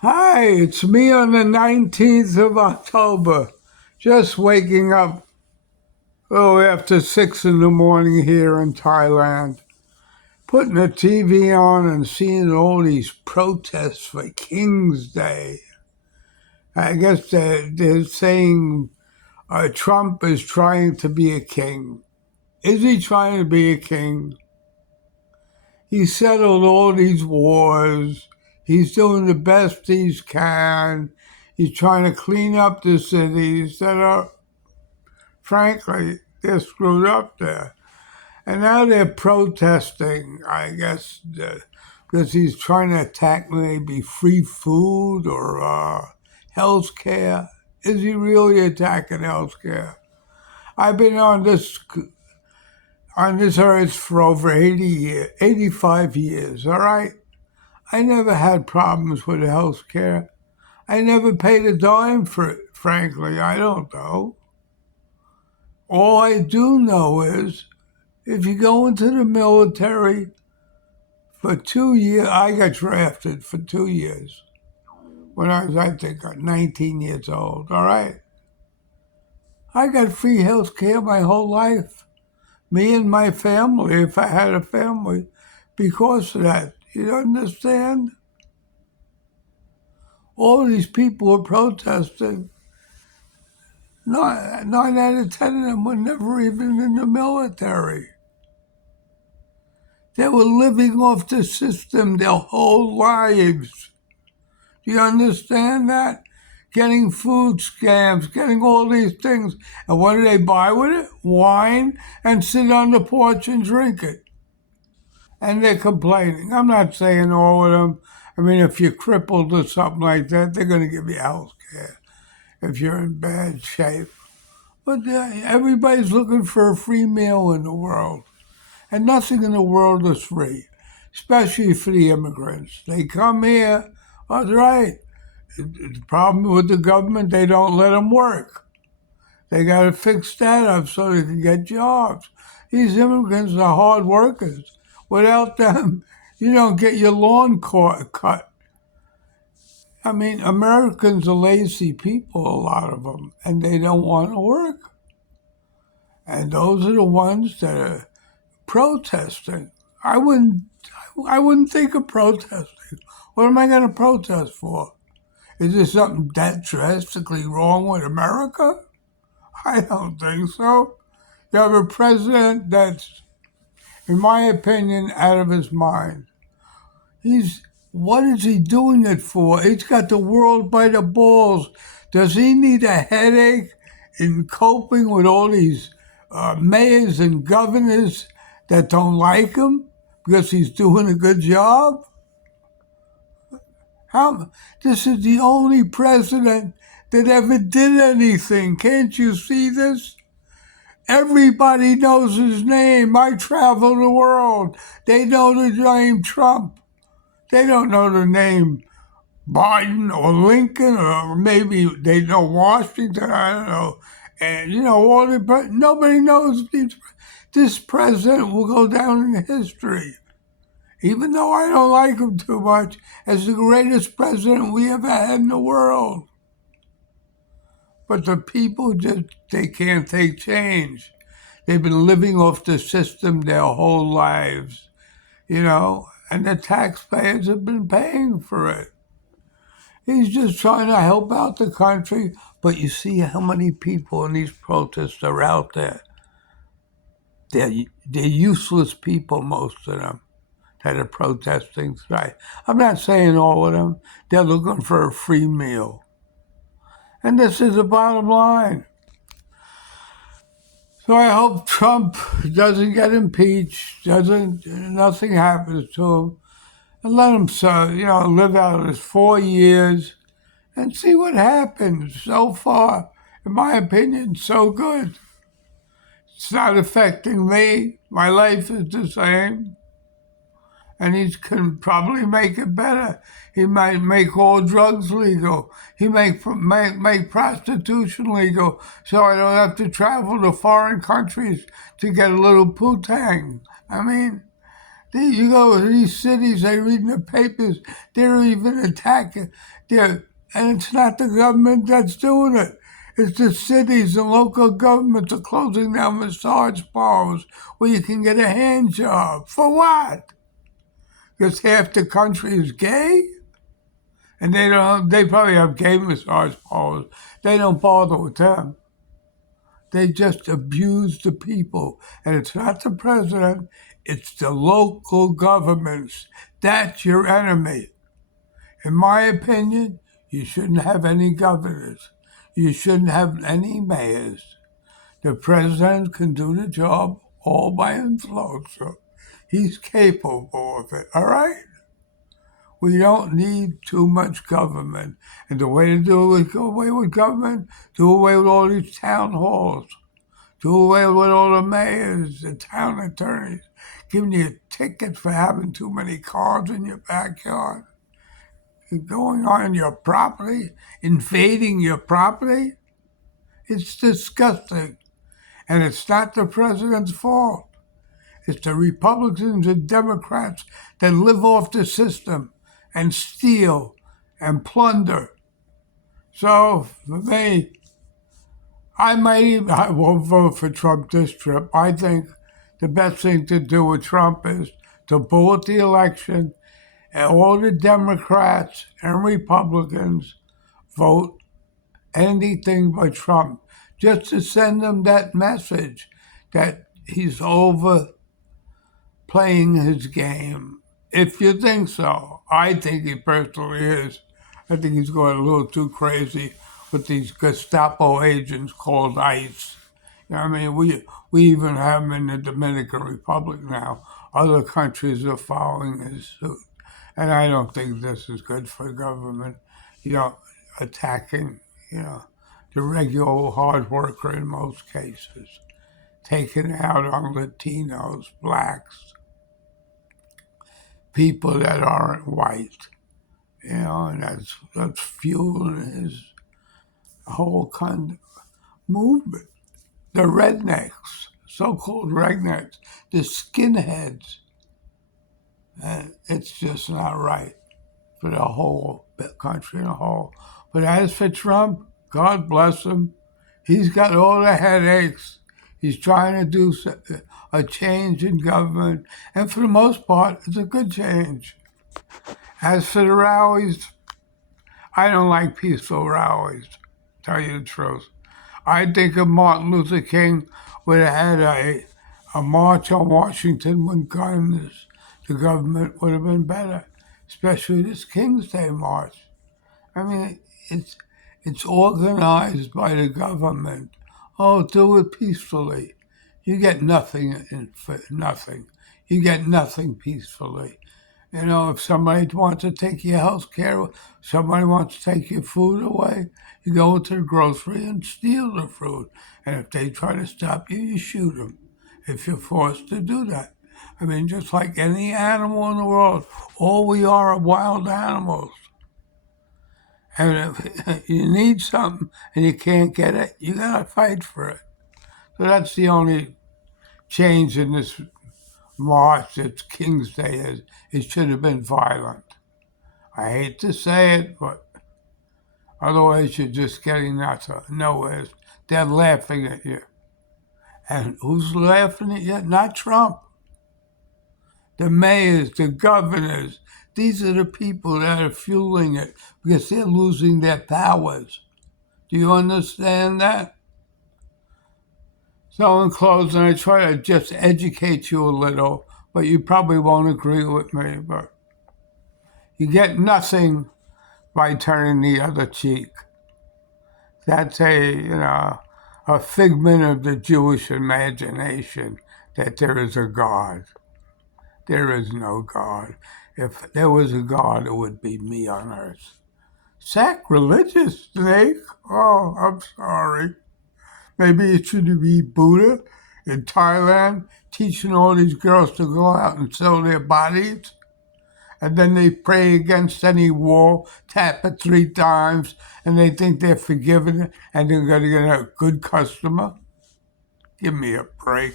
Hi, it's me on the 19th of October. Just waking up a little after 6 in the morning here in Thailand. Putting the TV on and seeing all these protests for King's Day. I guess they're saying Trump is trying to be a king. Is he trying to be a king? He settled all these wars. He's doing the best he can. He's trying to clean up the cities that are, frankly, they're screwed up there. And now they're protesting, I guess, because he's trying to attack maybe free food or health care. Is he really attacking health care? I've been on this earth for over 80 years, 85 years, all right? I never had problems with health care. I never paid a dime for it, frankly. I don't know. All I do know is if you go into the military for 2 years, I got drafted for 2 years when I was, I think, 19 years old, all right? I got free health care my whole life. Me and my family, if I had a family, because of that. You understand? All these people were protesting. Nine out of 10 of them were never even in the military. They were living off the system their whole lives. Do you understand that? Getting food scams, getting all these things. And what do they buy with it? Wine and sit on the porch and drink it. And they're complaining. I'm not saying all of them. I mean, if you're crippled or something like that, they're going to give you health care if you're in bad shape. But everybody's looking for a free meal in the world. And nothing in the world is free, especially for the immigrants. They come here, that's right. The problem with the government, they don't let them work. They got to fix that up so they can get jobs. These immigrants are hard workers. Without them, you don't get your lawn cut. I mean, Americans are lazy people, a lot of them, and they don't want to work. And those are the ones that are protesting. I wouldn't I wouldn't think of protesting. What am I going to protest for? Is there something that drastically wrong with America? I don't think so. You have a president that's, in my opinion, out of his mind. What is he doing it for? He's got the world by the balls. Does he need a headache in coping with all these mayors and governors that don't like him because he's doing a good job? This is the only president that ever did anything. Can't you see this? Everybody knows his name. I travel the world. They know the name Trump. They don't know the name Biden or Lincoln, or maybe they know Washington. I don't know. And, nobody knows this president will go down in history, even though I don't like him too much, as the greatest president we ever had in the world. But the people they can't take change. They've been living off the system their whole lives, and the taxpayers have been paying for it. He's just trying to help out the country, but you see how many people in these protests are out there. They're useless people, most of them, that are protesting today. I'm not saying all of them. They're looking for a free meal. And this is the bottom line. So I hope Trump doesn't get impeached, nothing happens to him, and let him, live out his 4 years and see what happens. So far, in my opinion, so good. It's not affecting me. My life is the same. And he can probably make it better. He might make all drugs legal. He make prostitution legal, so I don't have to travel to foreign countries to get a little putang. I mean, You go to these cities, they read in the papers, they're even attacking. They're, and it's not the government that's doing it. It's the cities and local governments are closing down massage parlors where you can get a hand job. For what? Because half the country is gay? And they probably have gay massage parlors. They don't bother with them. They just abuse the people. And it's not the president, it's the local governments. That's your enemy. In my opinion, you shouldn't have any governors. You shouldn't have any mayors. The president can do the job all by himself. So he's capable of it, all right? We don't need too much government. And the way to do it is go away with government, do away with all these town halls. Do away with all the mayors, the town attorneys, giving you a ticket for having too many cars in your backyard, going on your property, invading your property. It's disgusting. And it's not the president's fault. It's the Republicans and Democrats that live off the system and steal and plunder. So, for me, I won't vote for Trump this trip. I think the best thing to do with Trump is to bullet the election and all the Democrats and Republicans vote anything but Trump, just to send them that message that he's overplaying his game. If you think so, I think he personally is. I think he's going a little too crazy with these Gestapo agents called ICE. You know, I mean, we even have them in the Dominican Republic now. Other countries are following his suit. And I don't think this is good for government, attacking, the regular hard worker in most cases, taking out on Latinos, blacks, people that aren't white, and that's fueling his whole kind of movement. The rednecks, so-called rednecks, the skinheads, and it's just not right for the whole country in a whole. But as for Trump, God bless him, he's got all the headaches. He's trying to do a change in government, and for the most part, it's a good change. As for the rallies, I don't like peaceful rallies, to tell you the truth. I think if Martin Luther King would have had a march on Washington with guns, the government would have been better, especially this King's Day march. I mean, it's organized by the government. Oh, do it peacefully. You get nothing for nothing. You get nothing peacefully. If somebody wants to take your health care, somebody wants to take your food away, you go into the grocery and steal the food. And if they try to stop you, you shoot them if you're forced to do that. I mean, just like any animal in the world, all we are wild animals. And if you need something and you can't get it, you gotta fight for it. So that's the only change in this march that King's Day is. It should have been violent. I hate to say it, but otherwise you're just getting nowhere. They're laughing at you. And who's laughing at you? Not Trump. The mayors, the governors, these are the people that are fueling it because they're losing their powers. Do you understand that? So in closing, I try to just educate you a little, but you probably won't agree with me, but you get nothing by turning the other cheek. That's a figment of the Jewish imagination that there is a God. There is no God. If there was a God, it would be me on earth. Sacrilegious, Snake? Oh, I'm sorry. Maybe it should be Buddha in Thailand teaching all these girls to go out and sell their bodies. And then they pray against any wall, tap it 3 times, and they think they're forgiven and they're going to get a good customer. Give me a break.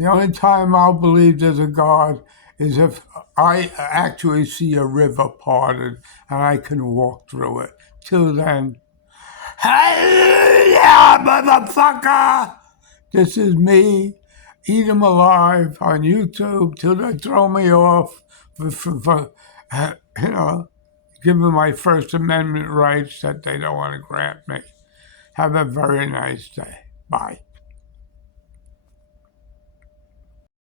The only time I'll believe there's a God is if I actually see a river parted and I can walk through it. Till then, hallelujah, motherfucker! This is me, Eat 'em Alive on YouTube till they throw me off for giving my First Amendment rights that they don't want to grant me. Have a very nice day. Bye.